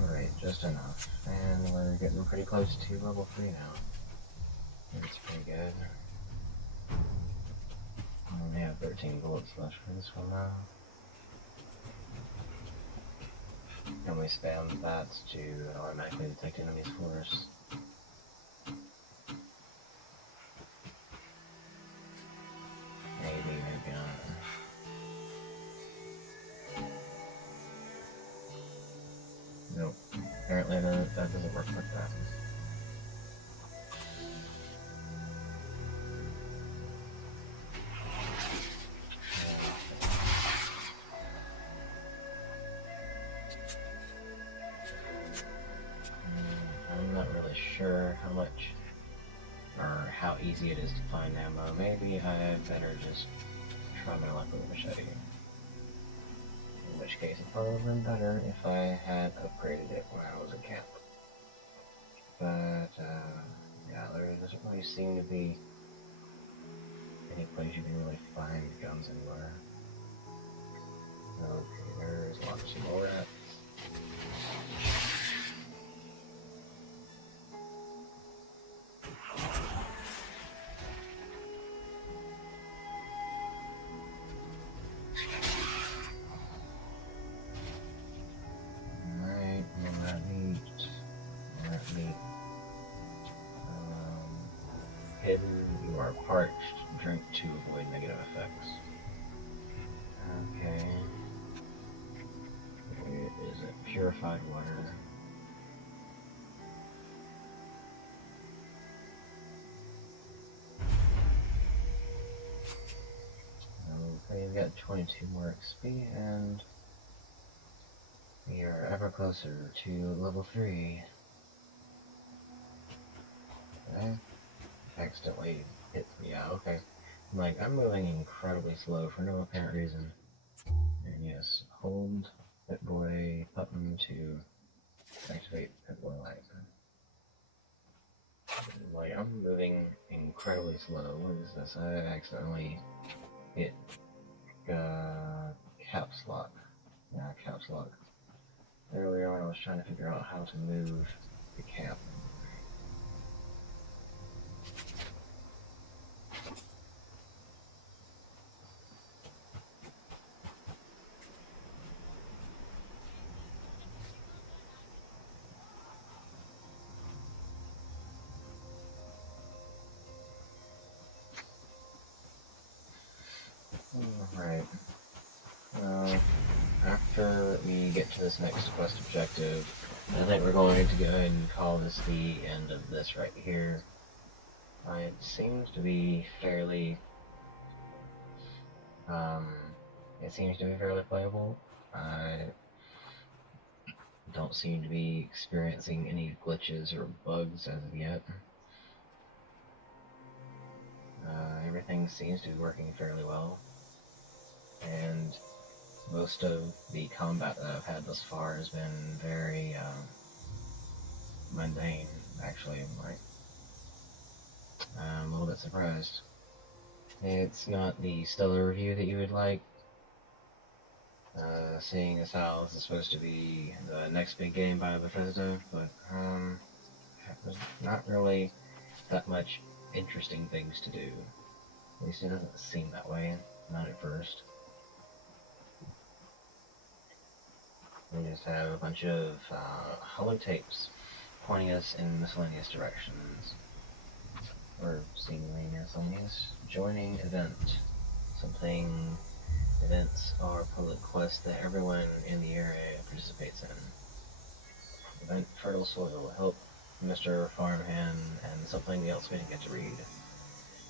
Alright, just enough. And we're getting pretty close to level 3 now. That's pretty good. I only have 13 bullets left for this one now. And we spam bats to automatically detect enemies for us. Maybe, maybe not. Nope. Apparently that doesn't work like that. I'm not really sure how much or how easy it is to find ammo. Maybe I better just try my luck with a machete. In which case it probably would have been better if I had upgraded it when I was in camp. But, yeah, there doesn't really seem to be any place you can really find guns anywhere. Okay, there's lots of more rats. Alright, more rat meat. Rat meat. Hidden, you are parched. Drink to avoid negative effects. Okay. Is it purified water? Okay, we've got 22 more XP, and we are ever closer to level 3. Okay. Accidentally hit me. Yeah, okay. I'm moving incredibly slow for no apparent reason. And yes, hold Pip-Boy button to activate Pip-Boy light. I'm moving incredibly slow. What is this? I accidentally hit caps lock. Yeah, caps lock. Earlier when I was trying to figure out how to move the cap. Alright. After we get to this next quest objective, I think we're going to go ahead and call this the end of this right here. It seems to be fairly, playable. I don't seem to be experiencing any glitches or bugs as of yet. Everything seems to be working fairly well, and most of the combat that I've had thus far has been very mundane, actually. I'm a little bit surprised. It's not the stellar review that you would like, seeing as how this is supposed to be the next big game by Bethesda, but there's not really that much interesting things to do. At least it doesn't seem that way, not at first. We just have a bunch of holotapes pointing us in miscellaneous directions. Or seemingly miscellaneous. Joining event. Events are public quests that everyone in the area participates in. Event fertile soil. Help Mr. Farmhand and something else we didn't get to read.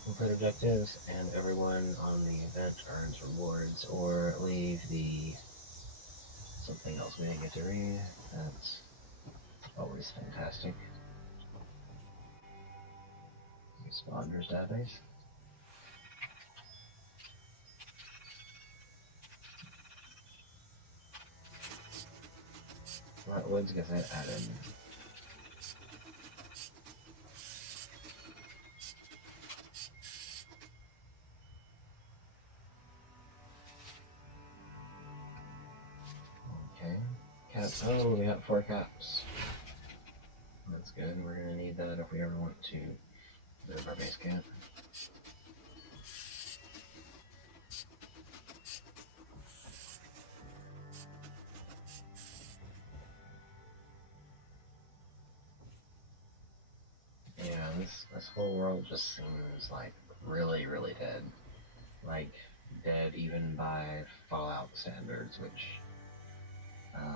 Complete objectives and everyone on the event earns rewards, or leave the something else we didn't get to read. That's always fantastic. Responders database. What woods gets that added? Okay. Caps. Oh, we got 4 caps. That's good. We're gonna need that if we ever want to move our base camp. Yeah, this whole world just seems like really, really dead. Like dead even by Fallout standards, which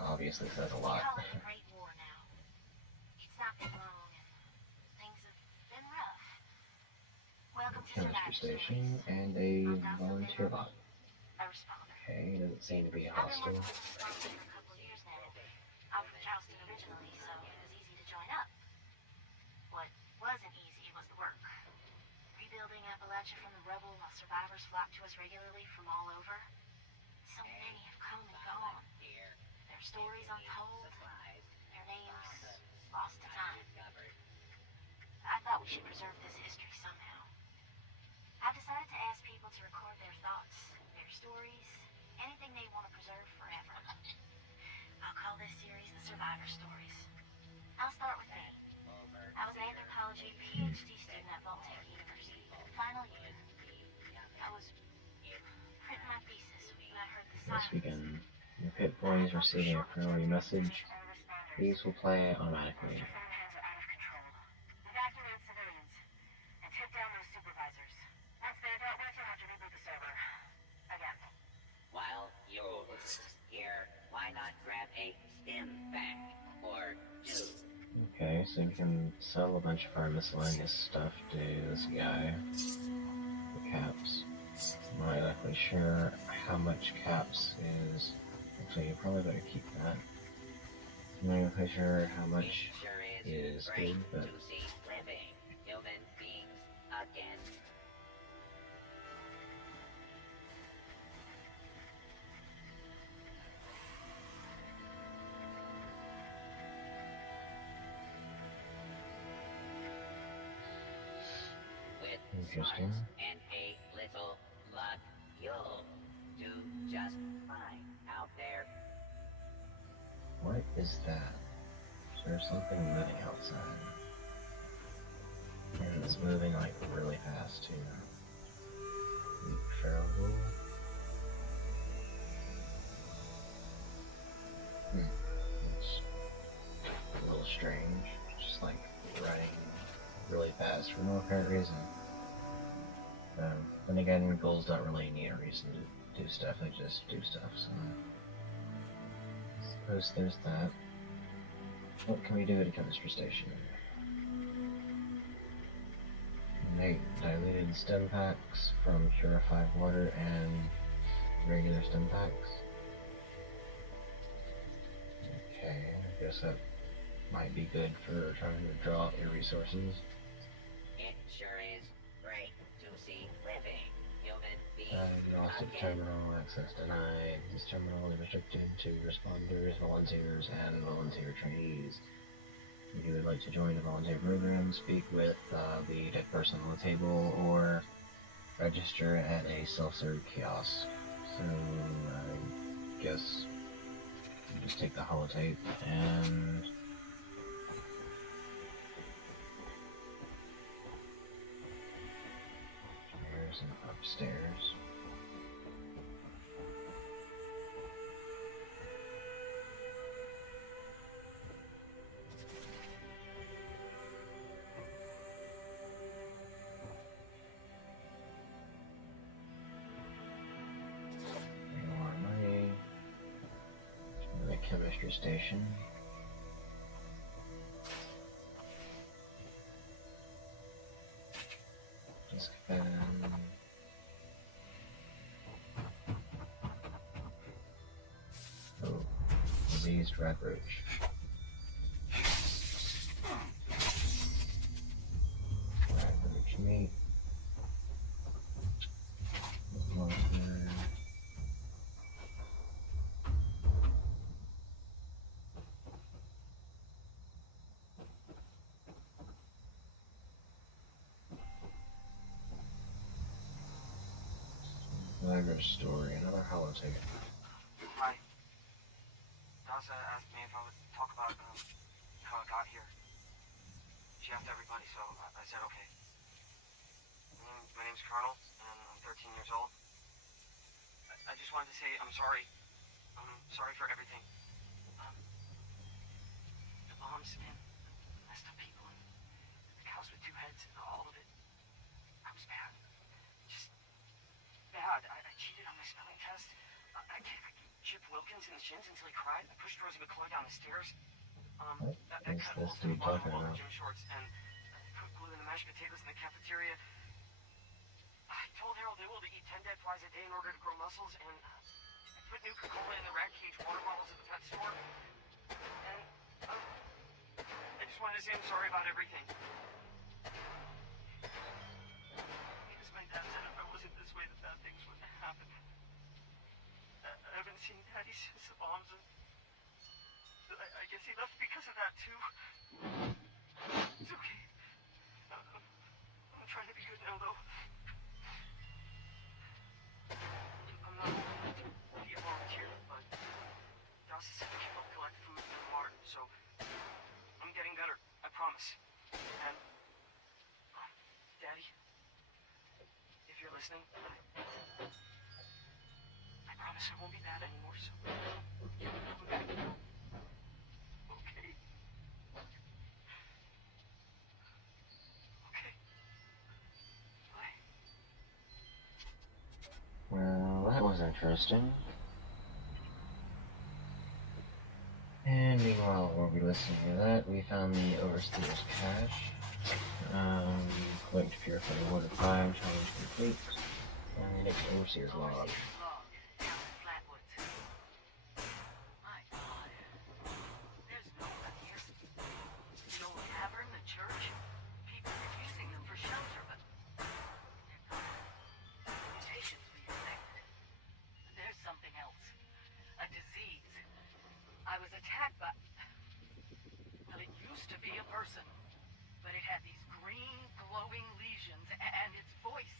obviously says a lot. Call it the Great War now. It's not been long, and things have been rough. Welcome to Chemistry Survivor station Stories. and a volunteer bot. A responder. Okay, doesn't seem to be I've been hostile. working with responders for a couple of years now. I'm from Charleston originally, so it was easy to join up. What wasn't easy was the work. Rebuilding Appalachia from the rubble while survivors flock to us regularly from all over. So many have come and gone. Their stories untold, their names lost to time. I thought we should preserve this history somehow. I've decided to ask people to record their thoughts, their stories, anything they want to preserve forever. I'll call this series The Survivor Stories. I'll start with me. I was an anthropology PhD student at Tech University. Final year. I was printing my thesis when I heard the Yes, we sirens. can. If hit boys receiving a priority message, these will play automatically. Hands are out of control. Evacuate civilians and take down those supervisors. Once they're dealt with, you'll have to reboot the server. Again. While you're here, why not grab a stim pack or two? Okay, so we can sell a bunch of our miscellaneous stuff to this guy. The caps. I'm not exactly sure how much caps is. Actually, you probably better keep that. I'm not exactly sure how much Sure is great good, but to see living human beings again. With Interesting. smarts and a little luck, you'll do What is that? There's something moving outside. And it's moving like really fast too. Feral ghoul. It's a little strange. Just like running really fast for no apparent reason. Then again, ghouls don't really need a reason to do stuff, they just do stuff, so I suppose there's that. What can we do at a chemistry station? Make diluted stem packs from purified water and regular stem packs. Okay, I guess that might be good for trying to draw out your resources. It sure is great to see living human beings Agnostic again. terminal, access denied. This terminal is restricted to responders, volunteers, and volunteer trainees. If you would like to join the volunteer program, speak with the dead person on the table, or register at a self-serve kiosk. So, I guess you just take the holotape and there's an upstairs. More money. The chemistry station. Just oh, diseased red roach. Red roach meat. Another story, another holotape. Hi. Daza asked me if I would talk about how I got here. She asked everybody, so I said okay. My name's Colonel, and I'm 13 years old. I just wanted to say I'm sorry. I'm sorry for everything. The bombs and messed up people and the cows with two heads and all of it. I was bad. Just bad. I cheated on my spelling test. I kicked Chip Wilkins in the shins until he cried. I pushed Rosie McCoy down the stairs. I What is cut this holes in the dude bottom talking of all the about? gym shorts and put glue in the mashed potatoes in the cafeteria. I told Harold Newell to eat 10 dead flies a day in order to grow muscles, and I put Nuka-Cola in the rat cage water bottles at the pet store. And I just wanted to say I'm sorry about everything. Because my dad said if I wasn't this way, that bad things wouldn't happen. I haven't seen Daddy since the bombs, and I guess he left because of that too. It's okay. I'm trying to be good now, though. I'm not to be a volunteer, but Dawson said I can help collect food in the mart, so I'm getting better. I promise. And Daddy, if you're listening, I promise I won't be bad anymore, so you can come back. Okay? Okay. Bye. Well, that was interesting. And meanwhile, while we listened to that, we found the Overseer's cache. Collect purified water 5, challenge complete. And the next Overseer's log. Overseer's log, down in Flatwoods. My God. There's no one here. The old tavern, the church. People are using them for shelter, but they're not. Mutations we expected. But there's something else. A disease. I was attacked by... Well, it used to be a person. But it had these green, glowing lesions, and its voice.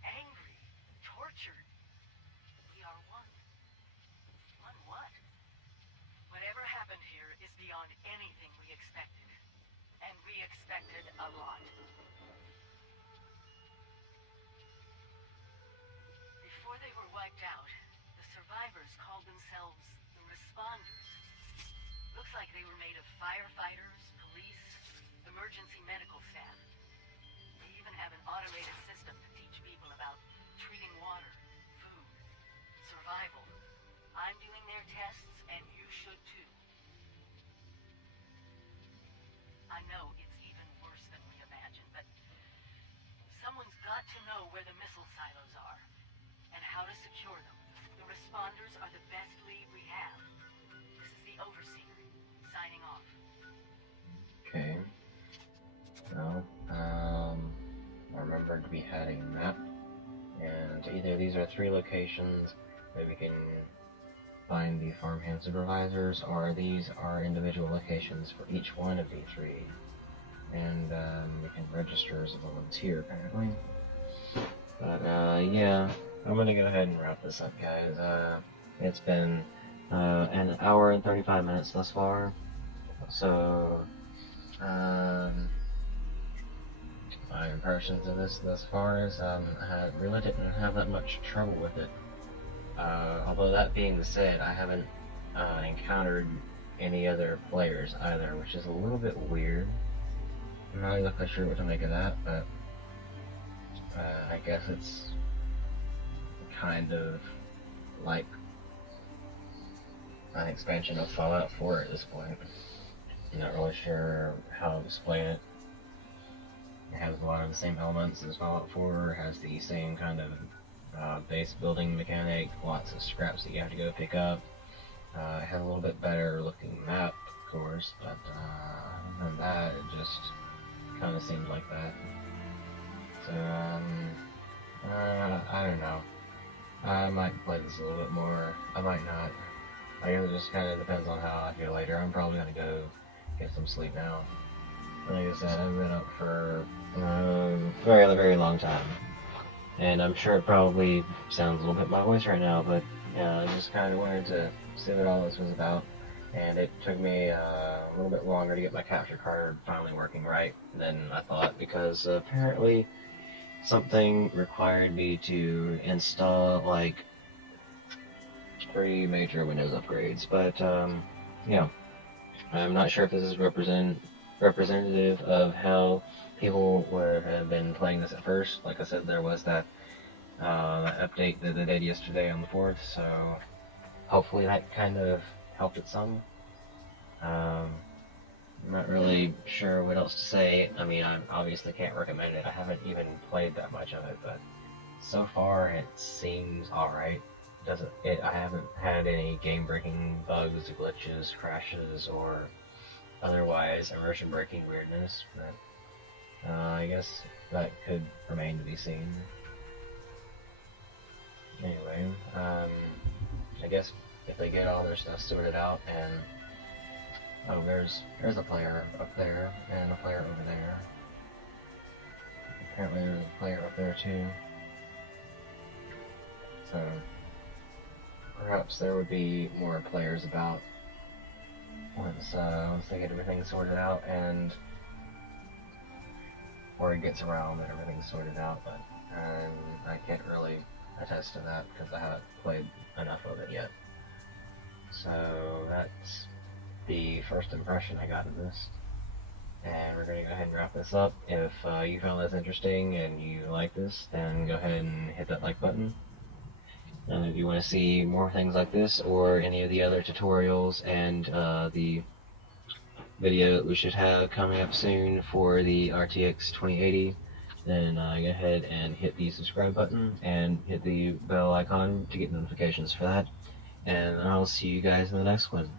Angry, tortured. We are one. One what? Whatever happened beyond anything we expected. And we expected a lot. Before they were wiped out, the survivors called themselves the Responders. Looks like they were made of firefighters, police, emergency medical staff. They even have an automated system to teach people about treating water, food, survival. I'm doing their tests, and you should too. I know it's even worse than we imagined, but someone's got to know where the missile silos are and how to secure them. The Responders are the best lead we have. This is the Overseer, signing off. Okay. Well, I remembered we had a map, and either these are 3 locations that we can find the farmhand supervisors, or these are individual locations for each one of the 3. And we can register as a volunteer, apparently. But yeah, I'm gonna go ahead and wrap this up, guys. It's been an hour and 35 minutes thus far. So, my impressions of this thus far is I really didn't have that much trouble with it. Although that being said, I haven't encountered any other players either, which is a little bit weird. I'm not exactly sure what to make of that, but I guess it's kind of like an expansion of Fallout 4 at this point. I'm not really sure how to explain it. It has a lot of the same elements as Fallout 4, has the same kind of base building mechanic, lots of scraps that you have to go pick up. It has a little bit better looking map, of course, but other than that, it just kind of seems like that. So, I don't know. I might play this a little bit more. I might not. I guess it just kind of depends on how I feel later. I'm probably going to go get some sleep now. Like I said, I've been up for a very long time. And I'm sure it probably sounds a little bit my voice right now, but yeah, I just kind of wanted to see what all this was about. And it took me a little bit longer to get my capture card finally working right than I thought, because apparently something required me to install like 3 major Windows upgrades. But yeah, I'm not sure if this is representative of how people would have been playing this at first. Like I said, there was that update that they did yesterday on the 4th, so hopefully that kind of helped it some. I'm not really sure what else to say. I mean, I obviously can't recommend it. I haven't even played that much of it, but so far it seems alright. I haven't had any game-breaking bugs, glitches, crashes, or otherwise immersion-breaking weirdness, but I guess that could remain to be seen. Anyway, I guess if they get all their stuff sorted out, and oh, there's a player up there and a player over there. Apparently there's a player up there too. So perhaps there would be more players about once they get everything sorted out, and or it gets around that everything's sorted out, but I can't really attest to that because I haven't played enough of it yet. So that's the first impression I got of this, and we're going to go ahead and wrap this up. If you found this interesting and you like this, then go ahead and hit that like button. And if you want to see more things like this or any of the other tutorials and the video that we should have coming up soon for the RTX 2080, then go ahead and hit the subscribe button and hit the bell icon to get notifications for that. And I'll see you guys in the next one.